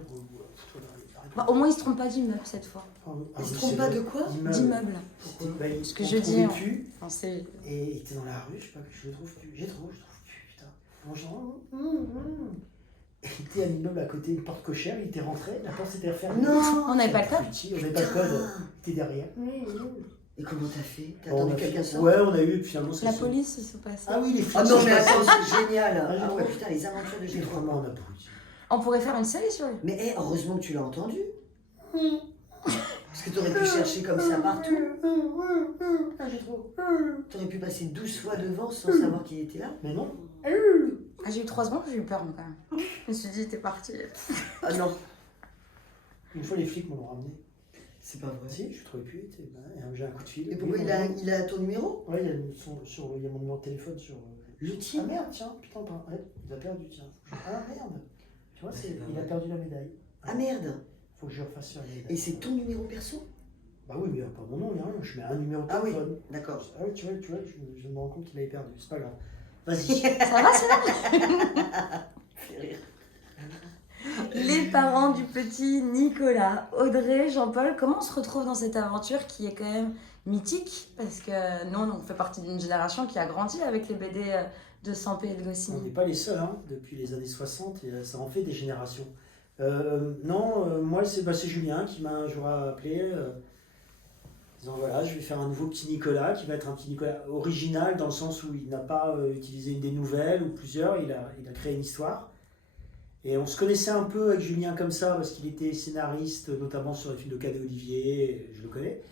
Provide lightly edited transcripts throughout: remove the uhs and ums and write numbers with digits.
plus relou. Au moins, il se trompe pas d'immeuble cette fois. Il se trompe pas de quoi? D'immeuble. Ce que je dis. Plus, Enfin, et il était dans la rue, je sais pas, je le trouve plus. Je le trouve plus, putain. Bon, genre, il était à l'immeuble à côté, une porte cochère, il était rentré, la porte s'était refermée. Non, on n'avait pas le code. On n'avait pas le code, il était derrière. Et comment t'as fait? T'as attendu quelqu'un sorte? Ouais, on a eu, et puis finalement, La police, ils sont passés. Ah oui, les flics. Ah non, mais attends, c'est génial. Ah, Ah ouais, putain, les aventures de J'ai Gétro. vraiment, on a abruti. On pourrait faire une série sur lui. Mais heureusement que tu l'as entendu. Parce que t'aurais pu chercher comme ça partout. Ah, j'ai trop. T'aurais pu passer 12 fois devant sans savoir qu'il était là. Mais non. Ah, j'ai eu 3 secondes, j'ai eu peur, moi, quand même. Je me suis dit, t'es parti. Ah non, Une fois, les flics m'ont ramené. c'est pas vrai. Si, je ne trouvais plus, j'ai un coup de fil. Et pourquoi il a ton numéro? Ouais, il y a mon numéro de téléphone sur. Le tien? Ah merde, tiens, putain, ouais, il a perdu, tiens. Ah merde. Tu vois, il a perdu la médaille. Ah merde. Faut que je refasse sur la médaille. Et c'est ton numéro perso? Bah oui, mais pas mon nom, il n'y a rien. Je mets un numéro de Ah oui, téléphone. d'accord. Ah oui, tu vois, je me rends compte qu'il avait perdu. C'est pas grave. Vas-y. Ça va, ça Fais rire. Les parents du petit Nicolas, Audrey, Jean-Paul, comment on se retrouve dans cette aventure qui est quand même mythique? Parce que nous, on fait partie d'une génération qui a grandi avec les BD de Sampé et de On Goscinny. n'est pas les seuls, hein, depuis les années 60, et ça en fait des générations. Moi, c'est Julien qui m'a un jour appelé, disant voilà, je vais faire un nouveau petit Nicolas, qui va être un petit Nicolas original, dans le sens où il n'a pas utilisé une des nouvelles ou plusieurs, il a créé une histoire. Et on se connaissait un peu avec Julien comme ça, parce qu'il était scénariste, notamment sur les films de Cadet Olivier, je le connais.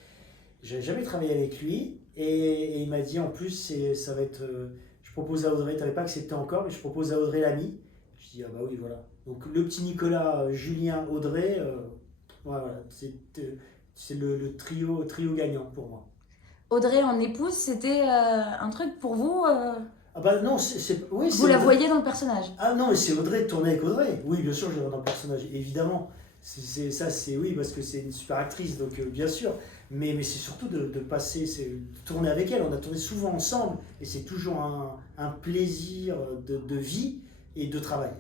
J'avais jamais travaillé avec lui, et il m'a dit en plus, ça va être. Je propose à Audrey, tu n'avais pas accepté encore, mais je propose à Audrey l'ami. Je dis ah bah oui, voilà. Donc le petit Nicolas, Julien, Audrey, voilà, c'est le trio gagnant pour moi. Audrey en épouse, c'était un truc pour vous Ah bah non, oui, vous la voyez dans le personnage? Ah non, mais c'est Audrey de tourner avec Audrey. Oui, bien sûr, je la vois dans le personnage, évidemment. Oui, parce que c'est une super actrice, donc bien sûr. Mais c'est surtout de passer, de tourner avec elle. On a tourné souvent ensemble, et c'est toujours un plaisir de vie et de travail.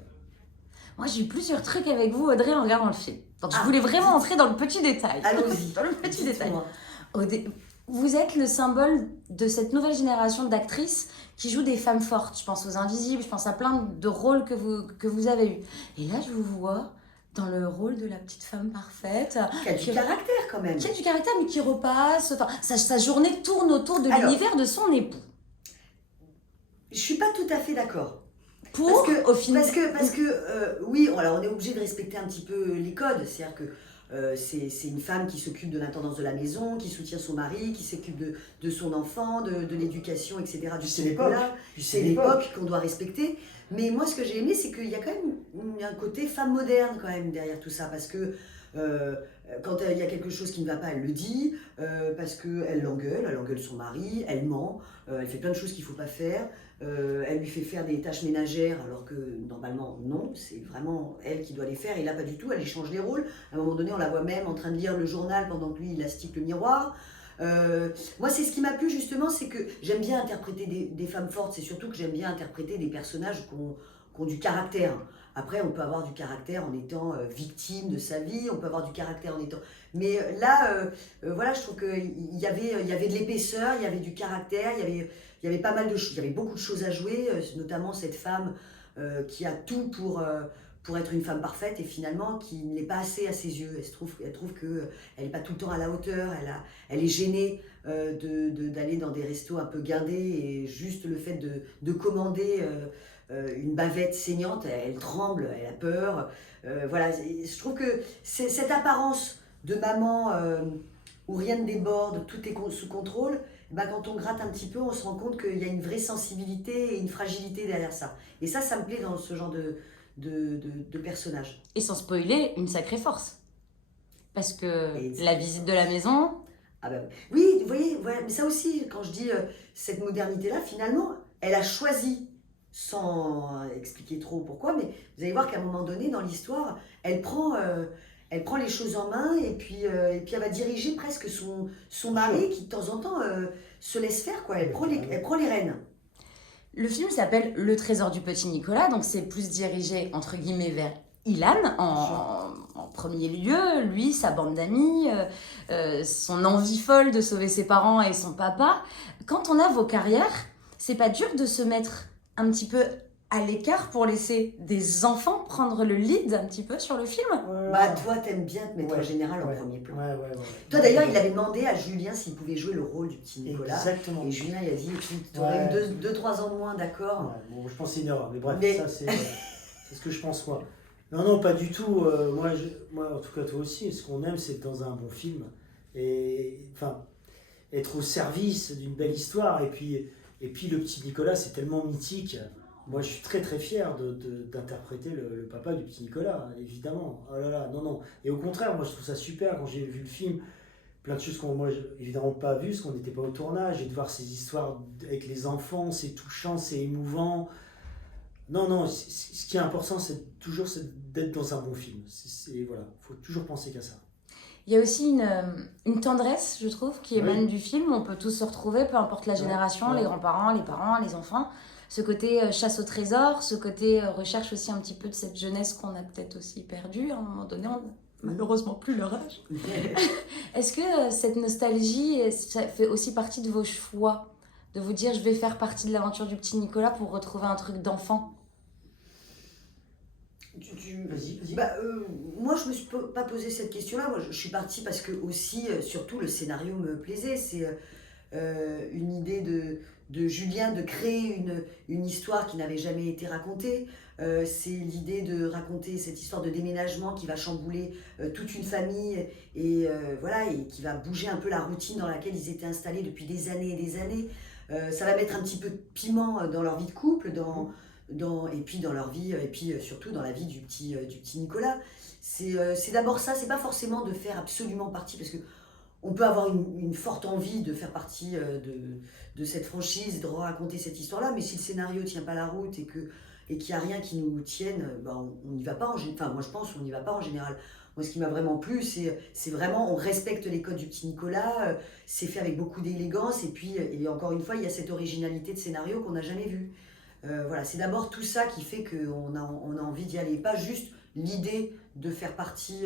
Moi, j'ai eu plusieurs trucs avec vous, Audrey, en regardant le film. Donc, je voulais vraiment entrer dans le petit détail. Allons-y. Dans le petit détail. Dites-moi. Vous êtes le symbole de cette nouvelle génération d'actrices qui jouent des femmes fortes. Je pense aux Invisibles, je pense à plein de rôles que vous avez eus. Et là, je vous vois dans le rôle de la petite femme parfaite. Qui a du caractère quand même. Qui a du caractère, mais qui repasse. Enfin, sa journée tourne autour de l'univers de son époux. Je suis pas tout à fait d'accord. Au final. Parce que oui, alors on est obligé de respecter un petit peu les codes. C'est-à-dire que c'est une femme qui s'occupe de l'intendance de la maison, qui soutient son mari, qui s'occupe de son enfant, de l'éducation, etc. C'est l'époque. C'est l'époque qu'on doit respecter. Mais moi, ce que j'ai aimé, c'est qu'il y a quand même un côté femme moderne quand même derrière tout ça. Parce que quand il y a quelque chose qui ne va pas, elle le dit. Parce qu'elle elle engueule son mari, elle ment, elle fait plein de choses qu'il ne faut pas faire. Elle lui fait faire des tâches ménagères alors que normalement non, c'est vraiment elle qui doit les faire et là pas du tout, elle échange les rôles. À un moment donné on la voit même en train de lire le journal pendant que lui il astique le miroir. Moi c'est ce qui m'a plu justement, c'est que j'aime bien interpréter des femmes fortes, c'est surtout que j'aime bien interpréter des personnages qui ont du caractère. Après on peut avoir du caractère en étant victime de sa vie, on peut avoir du caractère en étant... Mais là, voilà, je trouve qu'il y avait de l'épaisseur, il y avait du caractère, il y avait pas mal de choses, il y avait beaucoup de choses à jouer, notamment cette femme qui a tout pour être une femme parfaite et finalement qui n'est pas assez à ses yeux. Elle trouve qu'elle n'est pas tout le temps à la hauteur, elle est gênée d'aller dans des restos un peu guindés et juste le fait de commander une bavette saignante, elle tremble, elle a peur. Voilà, je trouve que cette apparence de maman où rien ne déborde, tout est sous contrôle, bah, quand on gratte un petit peu, on se rend compte qu'il y a une vraie sensibilité et une fragilité derrière ça. Et ça me plaît dans ce genre de personnage. Et sans spoiler, une sacrée force. Parce que Et la visite de la maison... Ah ben, oui, vous voyez, voilà, mais ça aussi, quand je dis cette modernité-là, finalement, elle a choisi, sans expliquer trop pourquoi, mais vous allez voir qu'à un moment donné, dans l'histoire, elle prend les choses en main et puis elle va diriger presque son mari qui de temps en temps se laisse faire, quoi. Elle prend les rênes. Le film s'appelle Le Trésor du petit Nicolas, donc c'est plus dirigé entre guillemets vers Ilan en premier lieu, lui, sa bande d'amis, son envie folle de sauver ses parents et son papa. Quand on a vos carrières, c'est pas dur de se mettre un petit peu à l'écart pour laisser des enfants prendre le lead un petit peu sur le film? Bah, toi, t'aimes bien te mettre Ouais, en général en ouais, premier plan. Ouais. Toi, d'ailleurs, il avait demandé à Julien s'il pouvait jouer le rôle du petit Nicolas. Exactement. Et Julien, il a dit, tu aurais eu 2-3 ans de moins, d'accord. Ouais, bon, je pense que c'est une erreur, mais bref, Mais- ça c'est ce que je pense moi. Non, pas du tout. Moi, en tout cas, toi aussi, ce qu'on aime, c'est être dans un bon film. Et enfin, être au service d'une belle histoire. Et puis le petit Nicolas, c'est tellement mythique. Moi, je suis très très fier d'interpréter le papa du petit Nicolas, évidemment. Oh là là, non. Et au contraire, moi, je trouve ça super quand j'ai vu le film. Plein de choses qu'on moi évidemment pas vues parce qu'on n'était pas au tournage, et de voir ces histoires avec les enfants, c'est touchant, c'est émouvant. Non, ce qui est important, c'est toujours d'être dans un bon film. Voilà, faut toujours penser qu'à ça. Il y a aussi une tendresse, je trouve, qui émane Oui. du film. On peut tous se retrouver, peu importe la génération, ouais. les grands-parents, les parents, les enfants. Ce côté chasse au trésor, ce côté recherche aussi un petit peu de cette jeunesse qu'on a peut-être aussi perdue. À un moment donné, on n'a malheureusement plus leur âge. Est-ce que cette nostalgie, ça fait aussi partie de vos choix? De vous dire, je vais faire partie de l'aventure du petit Nicolas pour retrouver un truc d'enfant? Vas-y. Bah, moi, je me suis pas posé cette question-là. Moi, je suis partie parce que aussi, surtout, le scénario me plaisait. C'est une idée de Julien de créer une histoire qui n'avait jamais été racontée. C'est l'idée de raconter cette histoire de déménagement qui va chambouler toute une famille et voilà, et qui va bouger un peu la routine dans laquelle ils étaient installés depuis des années et des années. Ça va mettre un petit peu de piment dans leur vie de couple, et puis dans leur vie, et puis surtout dans la vie du petit Nicolas. C'est d'abord ça, c'est pas forcément de faire absolument partie, parce que on peut avoir une forte envie de faire partie de cette franchise, de raconter cette histoire-là, mais si le scénario tient pas la route et qu'il n'y a rien qui nous tienne, ben on n'y va pas en général. Enfin, moi je pense qu'on n'y va pas en général. Moi, ce qui m'a vraiment plu, c'est vraiment, on respecte les codes du petit Nicolas, c'est fait avec beaucoup d'élégance, et encore une fois, il y a cette originalité de scénario qu'on n'a jamais vue. Voilà, c'est d'abord tout ça qui fait qu'on a envie d'y aller, pas juste l'idée de faire partie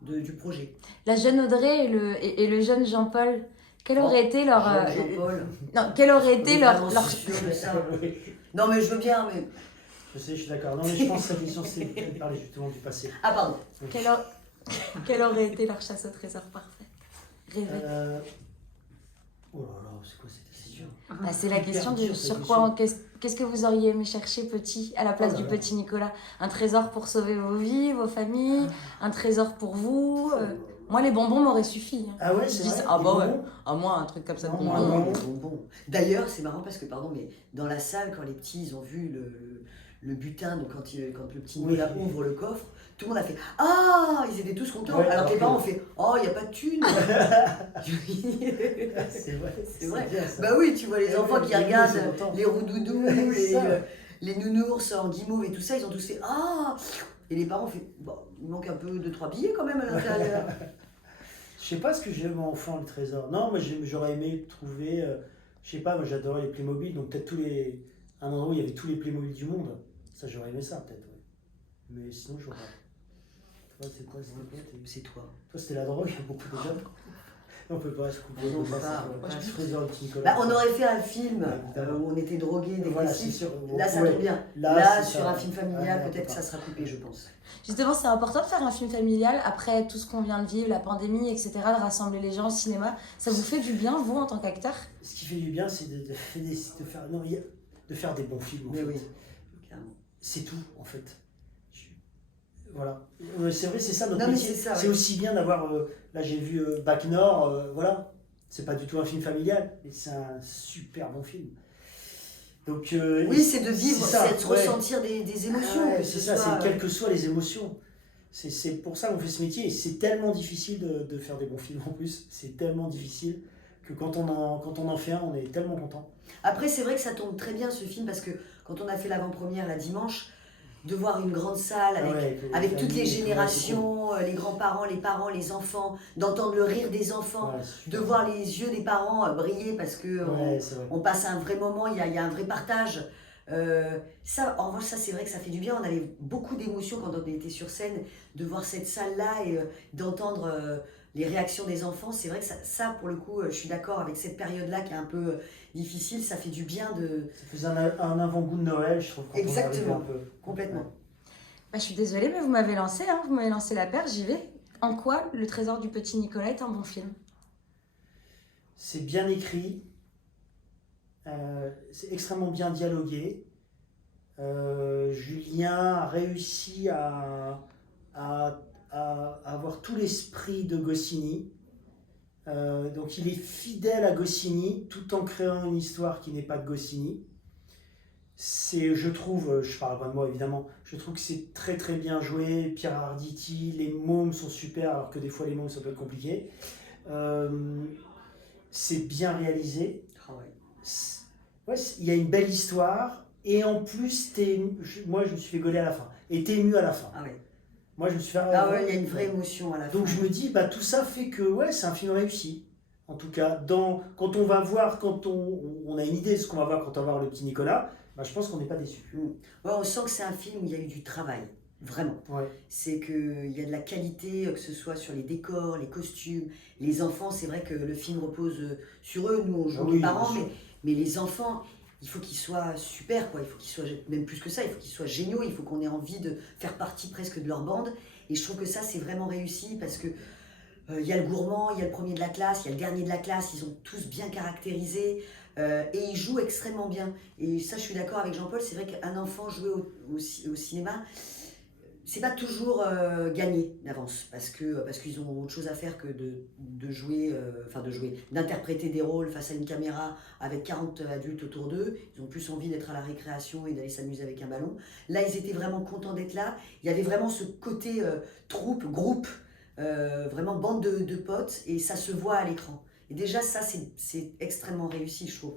du projet. La jeune Audrey et le jeune Jean-Paul, quel aurait été leur... Jean-Paul. Non, quel aurait été leur... Vraiment sûr de ça. Non, mais je veux bien, mais... Je sais, je suis d'accord. Non, mais je pense que la question, c'est de parler justement du passé. Ah, pardon. Quelle aurait été leur chasse au trésor parfaite? Rêver. Oh là là, c'est quoi cette question? Bah, c'est la question de dur, sur cette quoi, qu'est-ce que vous auriez aimé chercher petit à la place Oh là du là. petit Nicolas? Un trésor pour sauver vos vies, vos familles, un trésor pour vous. Moi, les bonbons m'auraient suffi. Ah ouais, Je c'est dis vrai. ça. Ah Les bah ouais. bonbons. À moi, un truc comme ça de Non, bonbons. moi, non. Bon. D'ailleurs, c'est marrant parce que, pardon, mais dans la salle, quand les petits ils ont vu le butin, donc quand le petit Nicolas Oui. ouvre le coffre, tout le monde a fait Ah, ils étaient tous contents. Ouais, alors que les alors parents que- ont fait Oh, il n'y a pas de thunes. C'est vrai. C'est vrai. bien, ça. Bah oui, tu vois les Ouais, enfants ouais, qui les regardent nounours, c'est content. les roudoudous, C'est ça. les nounours en guimauve et tout ça, ils ont tous fait Ah. Et les parents ont fait Bon, il manque un peu 2-3 billets quand même à l'intérieur. Je sais pas ce que j'aime enfant, le trésor. Non, mais j'aurais aimé trouver. Je sais pas, moi j'adorais les Playmobil, donc peut-être un endroit où il y avait tous les Playmobil du monde. Ça, j'aurais aimé ça, peut-être, ouais. Mais sinon, j'aurais. Toi, c'est quoi? C'est toi. Toi, c'était la drogue, beaucoup déjà. On peut pas se couper. Non, on peut on peut pas, pas, ça, on peut ouais. pas. Je trésor, le petit Nicolas. Bah, on aurait fait un film évidemment. où on était drogués, Voilà, c'est dépressifs. sûr. Là, ça Ouais. tombe bien. Là, Là, c'est sur ça. un film familial, Ouais, on peut-être peut que ça pas. sera coupé, je pense. Justement, c'est important de faire un film familial après tout ce qu'on vient de vivre, la pandémie, etc., de rassembler les gens au cinéma. Ça vous fait du bien, vous, en tant qu'acteur? Ce qui fait du bien, c'est de faire des bons films. En Mais fait. oui, carrément. C'est tout, en fait. Voilà. C'est vrai, c'est ça notre Non, mais métier. c'est ça, C'est ouais. aussi bien d'avoir. Là, j'ai vu Bac Nord, voilà. C'est pas du tout un film familial, mais c'est un super bon film. Donc, Oui, c'est de vivre, c'est ça, c'est de ouais. ressentir des émotions. Ah ouais, que c'est ce ça, soit, c'est quelles que soient les émotions. C'est pour ça qu'on fait ce métier et c'est tellement difficile de faire des bons films en plus. C'est tellement difficile que quand on en fait un, on est tellement content. Après, c'est vrai que ça tombe très bien ce film parce que quand on a fait l'avant-première la dimanche, de voir une grande salle avec toutes les générations, les grands-parents, les parents, les enfants, d'entendre le rire des enfants, de voir les yeux des parents briller parce que Ouais, c'est vrai. on passe un vrai moment, il y a un vrai partage. Ça, en revanche, ça c'est vrai que ça fait du bien. On avait beaucoup d'émotions quand on était sur scène, de voir cette salle-là et d'entendre les réactions des enfants. C'est vrai que ça pour le coup, je suis d'accord avec cette période-là qui est un peu difficile. Ça fait du bien de... Ça faisait un avant-goût de Noël, je trouve, quand Exactement. on arrivait un peu. Complètement. Bah, je suis désolée, mais vous m'avez lancé, hein, vous m'avez lancé la perche, j'y vais. En quoi Le Trésor du petit Nicolas est un bon film? C'est bien écrit, c'est extrêmement bien dialogué. Julien a réussi à avoir tout l'esprit de Goscinny. Donc il est fidèle à Goscinny tout en créant une histoire qui n'est pas de Goscinny. Je trouve, je parle pas de moi évidemment, je trouve que c'est très très bien joué. Pierre Arditi, les mômes sont super, alors que des fois les mômes ça peut être compliqué. C'est bien réalisé. Ah ouais. Ouais, il y a une belle histoire et en plus moi je me suis fait gauler à la fin et t'es ému à la fin. Ah ouais. Moi je me suis fait Ah ouais, il y a une vraie émotion à la fin. donc je me dis bah tout ça fait que ouais c'est un film réussi. En tout cas quand on va voir, quand on a une idée de ce qu'on va voir quand on va voir le petit Nicolas, bah, je pense qu'on n'est pas déçu. Ouais, on sent que c'est un film où il y a eu du travail, vraiment. Ouais. C'est qu'il y a de la qualité, que ce soit sur les décors, les costumes. Les enfants, c'est vrai que le film repose sur eux. Nous, on joue Ah les oui, parents, bien sûr. mais les enfants, il faut qu'ils soient super, quoi. Il faut qu'ils soient, même plus que ça, il faut qu'ils soient géniaux. Il faut qu'on ait envie de faire partie presque de leur bande. Et je trouve que ça, c'est vraiment réussi parce que il y a le gourmand, il y a le premier de la classe, il y a le dernier de la classe. Ils ont tous bien caractérisé. Et ils jouent extrêmement bien. Et ça, je suis d'accord avec Jean-Paul, c'est vrai qu'un enfant jouer au cinéma, c'est pas toujours gagné d'avance, parce qu'ils ont autre chose à faire que de jouer, d'interpréter des rôles face à une caméra avec 40 adultes autour d'eux. Ils ont plus envie d'être à la récréation et d'aller s'amuser avec un ballon. Là, ils étaient vraiment contents d'être là. Il y avait vraiment ce côté troupe, groupe, vraiment bande de potes, et ça se voit à l'écran. Et déjà, ça, c'est extrêmement réussi, je trouve.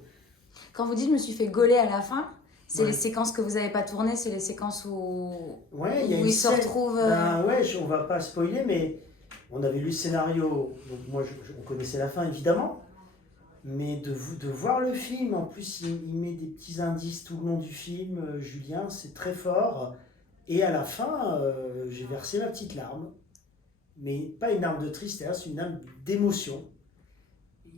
Quand vous dites je me suis fait gauler à la fin, c'est Ouais. les séquences que vous n'avez pas tournées, c'est les séquences Ouais, il y a où une ils se scène- retrouvent. Ben ouais, on va pas spoiler, mais on avait lu le scénario, donc moi on connaissait la fin évidemment, mais de voir le film, en plus il met des petits indices tout le long du film, Julien, c'est très fort, et à la fin j'ai versé ma petite larme, mais pas une larme de tristesse, une larme d'émotion.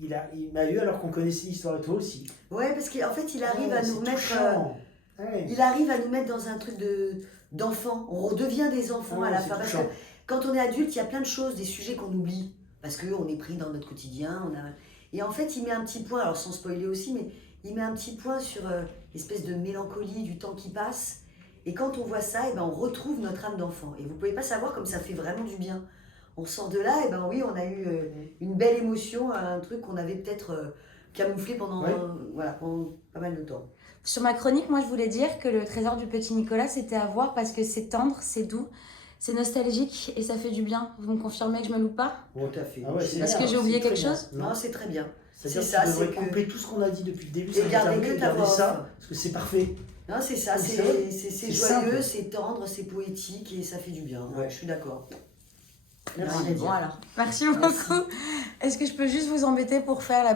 Il m'a eu alors qu'on connaissait l'histoire et toi aussi. Ouais, parce qu'en fait, il arrive Ouais, à nous c'est mettre... touchant. Ouais. Il arrive à nous mettre dans un truc d'enfant. On redevient des enfants Ouais, à la c'est fin. Parce que touchant. quand on est adulte, il y a plein de choses, des sujets qu'on oublie. Parce qu'on est pris dans notre quotidien. Et en fait, il met un petit point, alors sans spoiler aussi, mais il met un petit point sur l'espèce de mélancolie du temps qui passe. Et quand on voit ça, eh ben, on retrouve notre âme d'enfant. Et vous ne pouvez pas savoir comme ça fait vraiment du bien. On sort de là, et ben oui, on a eu une belle émotion, un truc qu'on avait peut-être camouflé pendant, Ouais. pendant pas mal de temps. Sur ma chronique, moi je voulais dire que le Trésor du petit Nicolas, c'était à voir parce que c'est tendre, c'est doux, c'est nostalgique et ça fait du bien. Vous me confirmez que je me loupe pas? Tout à fait. Ah ouais, c'est Est-ce bien, que j'ai oublié c'est très quelque bien. chose? Non, c'est très bien. C'est-à-dire C'est que ça, tu devrais c'est que- couper tout ce qu'on a dit depuis le début, Et garder que ta garder voix ça, off. parce que c'est parfait. Non, c'est ça, C'est c'est vrai. c'est C'est joyeux, simple. c'est tendre, c'est poétique et ça fait du bien. Ouais, Ouais. je suis d'accord. Merci. Rien à dire. Bon alors, merci beaucoup. Est-ce que je peux juste vous embêter pour faire la